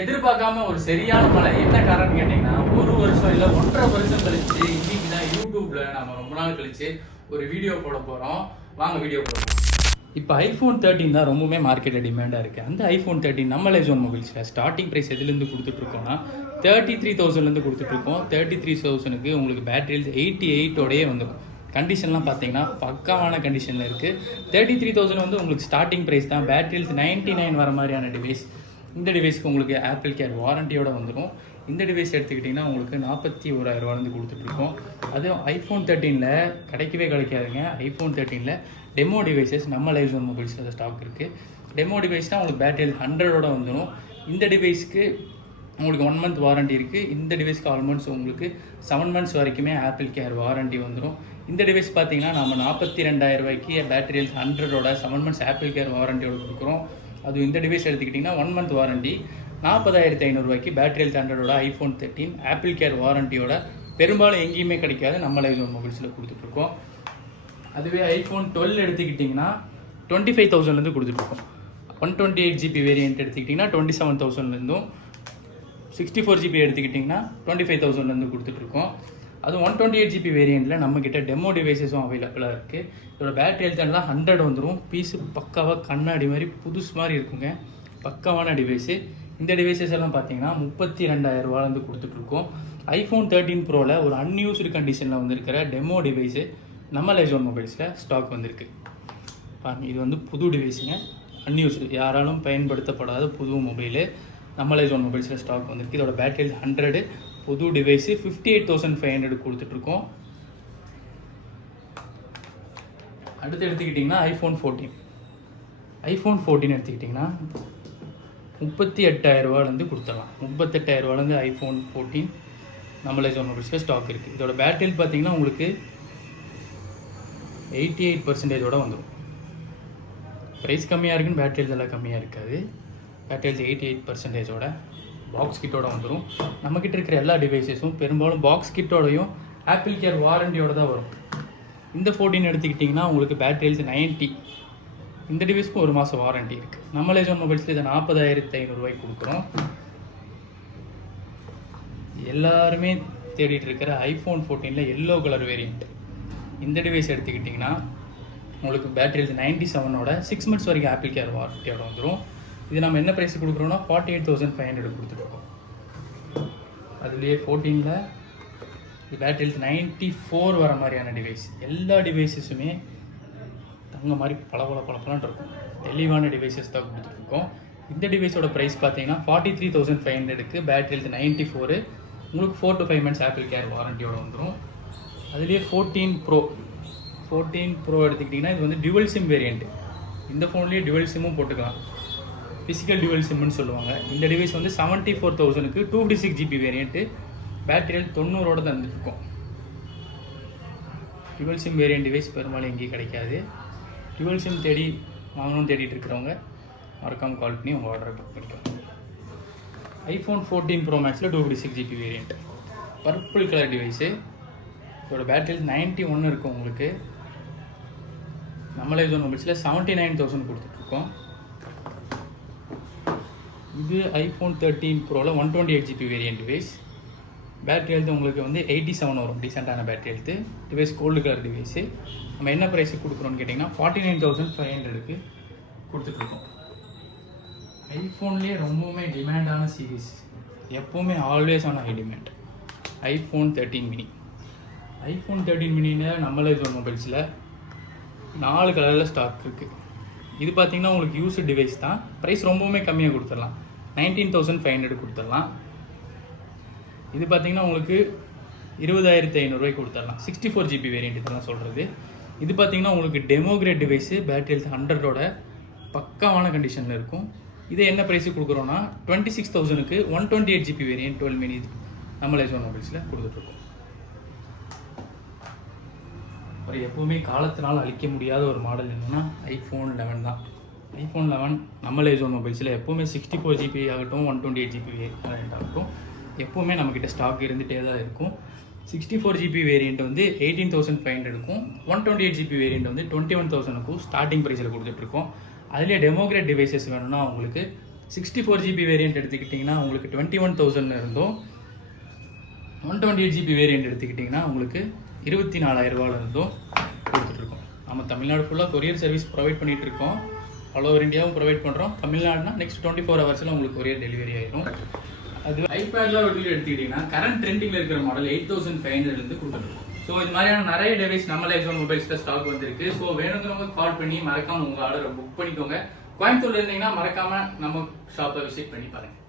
எதிர்பார்க்காம ஒரு சரியான மழை. என்ன காரணம் கேட்டீங்கன்னா, ஒரு வருஷம் இல்ல 1.5 வருஷம் கழிச்சு இன்னைக்கு தான் யூடியூப்ல நம்ம ரொம்ப நாள் கழிச்சு ஒரு வீடியோ போட போறோம். வாங்க வீடியோ போடுறோம். இப்போ iPhone 13 தான் ரொம்பவுமே மார்க்கெட்டில் டிமாண்டாக இருக்குது. அந்த iPhone 13 நம்ம லைஜோன் மொபைல்ஸில் ஸ்டார்டிங் ப்ரைஸ் எதுலேருந்து கொடுத்துட்ருக்கோம்னா 33,000லேருந்து கொடுத்துட்ருக்கோம். 33,000க்கு உங்களுக்கு பேட்டரியில் 88ஓடையே வந்துடும். கண்டிஷன்லாம் பார்த்தீங்கன்னா பக்காவான கண்டிஷனில் இருக்குது. 33,000 வந்து உங்களுக்கு ஸ்டார்டிங் ப்ரைஸ் தான். பேட்டரியில் 99 வர மாதிரியான டிவைஸ். இந்த டிவைஸ்க்கு உங்களுக்கு ஆப்பிள் கேர் வாரண்டியோட வந்துடும். இந்த டிவைஸ் எடுத்துக்கிட்டிங்கன்னா உங்களுக்கு 41,000 கொடுத்துட்ருக்கோம். அதுவும் iPhone 13 கிடைக்கவே கிடைக்காதுங்க. iPhone 13 டெமோ டிவைசஸ் நம்ம லைஜோன் மொபைல்ஸில் ஸ்டாக் இருக்குது. டெமோ டிவைஸ்னால் உங்களுக்கு பேட்டரியில் 100ஓட வந்துடும். இந்த டிவைஸ்க்கு உங்களுக்கு 1 மந்த் வாரண்டி இருக்குது. இந்த டிவைஸ்க்கு ஆல்மோஸ்ட் உங்களுக்கு 7 மந்த்ஸ் வரைக்குமே ஆப்பிள் கேர் வாரண்டி வந்துடும். இந்த டிவைஸ் பார்த்தீங்கன்னா நம்ம 42,000 பேட்டரியில் 100ஓட 7 மந்த்ஸ் ஆப்பிள் கேர் வாரண்டியோட கொடுக்குறோம். அது இந்த டிவைஸ் எடுத்துக்கிட்டிங்கன்னா 1 மந்த் வாரண்டி. 40,500 பேட்டரியில் 100ஓட iPhone 13 ஆப்பிள் கேர் வாரண்டியோட பெரும்பாலும் எங்கேயுமே கிடைக்காது. நம்ம லைஜோன் மொபைல்ஸில் கொடுத்துட்ருக்கோம். அதுவே iPhone 12 எடுத்துக்கிட்டிங்கன்னா 25,000லேருந்து கொடுத்துட்ருக்கோம். 128GB வேரியன்ட் எடுத்துக்கிட்டிங்கன்னா 27,000லேருந்தும், 64GB எடுத்துக்கிட்டிங்கன்னா 25,000லேருந்து கொடுத்துட்ருக்கோம். அது 128GB வேரியண்ட்டில் நம்மக்கிட்ட டெமோ டிவைசஸும் அவைலபிளாக இருக்குது. இதோட பேட்டரி ஹெல்த்லாம் 100 வந்துடும். பீஸு பக்காவாக கண்ணாடி மாதிரி புதுசு மாதிரி இருக்குங்க. பக்காவான டிவைஸு. இந்த டிவைசஸ் எல்லாம் பார்த்தீங்கன்னா 32,000 கொடுத்துட்ருக்கோம். iPhone 13 ப்ரோவில் ஒரு அன்யூஸ்டு கண்டிஷனில் வந்திருக்கிற டெமோ டிவைஸு நம்ம லைஜோன் மொபைல்ஸில் ஸ்டாக் வந்திருக்கு. பாருங்கள், இது வந்து புது டிவைஸுங்க. அன்யூஸ்டு, யாராலும் பயன்படுத்தப்படாத புது மொபைலு நம்ம லைஜோன் மொபைல்ஸில் ஸ்டாக் வந்திருக்கு. இதோட பேட்டரி 100, புது டிவைஸு 58,500 கொடுத்துட்ருக்கோம். அடுத்து எடுத்துக்கிட்டிங்கன்னா iPhone 14 எடுத்துக்கிட்டிங்கன்னா 38,000 கொடுத்துடலாம். 38,000 iPhone 14 நம்ம லைஜோன் மொபைல்ஸில் ஸ்டாக் இருக்குது. இதோட பேட்டரி பார்த்தீங்கன்னா உங்களுக்கு 88% வந்துடும். ப்ரைஸ் கம்மியாக இருக்குன்னு பேட்டரிஸ் எல்லாம் கம்மியாக இருக்காது. பேட்டரிஸ் 88% பாக்ஸ் கிட்டோட வந்துடும். நம்மக்கிட்ட இருக்கிற எல்லா டிவைசஸும் பெரும்பாலும் பாக்ஸ் கிட்டோடையும் ஆப்பிள் கேர் வாரண்டியோட தான் வரும். இந்த 14 எடுத்துக்கிட்டிங்கன்னா உங்களுக்கு பேட்டரிஸ் 90. இந்த டிவைஸ்க்கும் 1 மாதம் வாரண்டி இருக்குது. நம்ம லைஜோன் மொபைல்ஸில் இதை 40,500 கொடுக்குறோம். எல்லாருமே தேடிட்டு இருக்கிற iPhone 14 எல்லோ கலர் வேரியண்ட். இந்த டிவைஸ் எடுத்துக்கிட்டிங்கன்னா உங்களுக்கு பேட்டரியில் 97ஓட 6 மந்த்ஸ் வரைக்கும் ஆப்பிள் கேர் வாரண்டியோட வந்துடும். இது நம்ம என்ன ப்ரைஸ் கொடுக்குறோன்னா 48,500 கொடுத்துட்ருக்கோம். அதுலேயே 14 பேட்டரியில் 94 வர மாதிரியான டிவைஸ். எல்லா டிவைஸஸுமே தங்க மாதிரி பளபளன்னு இருக்கும். தெளிவான டிவைசஸ் தான் கொடுத்துட்ருக்கோம். இந்த டிவைஸோட ப்ரைஸ் பார்த்தீங்கன்னா 43,500க்கு பேட்டரியில் 94, உங்களுக்கு 4 to 5 மந்த்ஸ் ஆப்பிள் கேர் வாரண்டியோட வந்துடும். அதுலேயே 14 ப்ரோ எடுத்துக்கிட்டிங்கன்னா இது வந்து டியூவல் சிம் வேரியண்ட். இந்த ஃபோன்லேயே டியூவல் சிம்மும் போட்டுக்கலாம். ஃபிசிக்கல் டியூவல் சிம்னு சொல்லுவாங்க. இந்த டிவைஸ் வந்து 74,000க்கு 256GB வேரியண்ட்டு பேட்டரியில் 90ஓட தந்துருக்கும். டியூவல் சிம் வேரியண்ட் டிவைஸ் பெரும்பாலும் எங்கேயும் கிடைக்காது. டியூவல் சிம் வாங்கணும்னு தேடிட்டு இருக்கிறவங்க மறக்காமல் கால் பண்ணி உங்கள் ஆர்டரை புக் பண்ணிக்கலாம். iPhone 14 Pro Maxல 256GB variant, purple colour device. இதோட பேட்டரியில் 91 இருக்கும். உங்களுக்கு நம்ம லைஜோன் மொபைல்ஸில் 79,000 கொடுத்துட்ருக்கோம். இது iPhone 13 ப்ரோவில் 128GB variant device. Battery health உங்களுக்கு வந்து 87 வரும். டீசெண்டான battery health. Device gold colour device. நம்ம என்ன ப்ரைஸுக்கு கொடுக்குறோன்னு கேட்டிங்கன்னா 49,500க்கு கொடுத்துட்ருக்கோம். ஐஃபோன்லேயே ரொம்பவுமே டிமாண்டான சீரீஸ், எப்போவுமே ஆல்வேஸ் ஆன high demand, iPhone 13 mini. iPhone 13 miniயில் நம்ம லைஜோன் மொபைல்ஸில் 4 கலரில் ஸ்டாக் இருக்குது. இது பார்த்திங்கன்னா உங்களுக்கு யூஸ்டு டிவைஸ் தான். ப்ரைஸ் ரொம்பவுமே கம்மியாக கொடுத்துடலாம். 19,500 கொடுத்துடலாம். இது பார்த்திங்கன்னா உங்களுக்கு 20,500 கொடுத்துடலாம். 64GB வேரியண்ட் இதெல்லாம் சொல்கிறது. இது பார்த்திங்கன்னா உங்களுக்கு demo grade device, battery health 100ஓட பக்காவான கண்டிஷனில் இருக்கும். இதை என்ன ப்ரைஸுக்கு கொடுக்குறோன்னா 26,000க்கு 128GB வேரியண்ட் 12 mini நம்ம லைஜோன் மொபைல்ஸில் கொடுத்துட்ருக்கோம். அப்புறம் எப்போவுமே காலத்தினால் அழிக்க முடியாத ஒரு மாடல் என்னென்னா iPhone 11 தான். iPhone 11 நம்ம லைஜோன் மொபைல்ஸில் எப்போவுமே 64GB ஆகட்டும் 128GB வேரியண்ட் ஆகட்டும் எப்போவுமே நம்மக்கிட்ட ஸ்டாக் இருந்துகிட்டே தான் இருக்கும். 64GB வேரியண்ட் வந்து 18,500க்கும் 128GB வேரியண்ட் வந்து 21,000க்கும் ஸ்டார்டிங் ப்ரைஸில் கொடுத்துட்ருக்கோம். அதுலேயே டெமோகிரேட் டிவைசஸ் வேணும்னா உங்களுக்கு 64GB வேரியண்ட் எடுத்துக்கிட்டிங்கன்னா உங்களுக்கு 21,000 இருந்தும் 128GB வேரியண்ட் எடுத்துக்கிட்டிங்கன்னா உங்களுக்கு 24,000 ரூபாயில இருந்தும் கொடுத்துட்ருக்கோம். நம்ம தமிழ்நாடு ஃபுல்லாக கொரியர் சர்வீஸ் ப்ரொவைட் பண்ணிகிட்டு இருக்கோம். ஆல் ஓவர் இந்தியாவும் ப்ரொவைட் பண்ணுறோம். தமிழ்நாடுனா நெக்ஸ்ட் 24 ஹவர்ஸில் உங்களுக்கு கொரியர் டெலிவரி ஆயிடும். அது ஐபேடில் ஒரு வீடியோ எடுத்துக்கிட்டிங்கன்னா கரண்ட் ட்ரெண்டிங்கில் இருக்கிற மாடல் 8,500 கொடுத்துருக்கோம். ஸோ இது மாதிரியான நிறைய டிவைஸ் நம்ம லைஃப் மொபைல்ஸில் ஸ்டாக் வந்திருக்கு. ஸோ வேணுங்கிறவங்க கால் பண்ணி மறக்காமல் உங்கள் ஆர்டரை புக் பண்ணிக்கோங்க. கோயம்புத்தூர்ல இருந்தீங்கன்னா மறக்காமல் நம்ம ஷாப்பை விசிட் பண்ணி பாருங்கள்.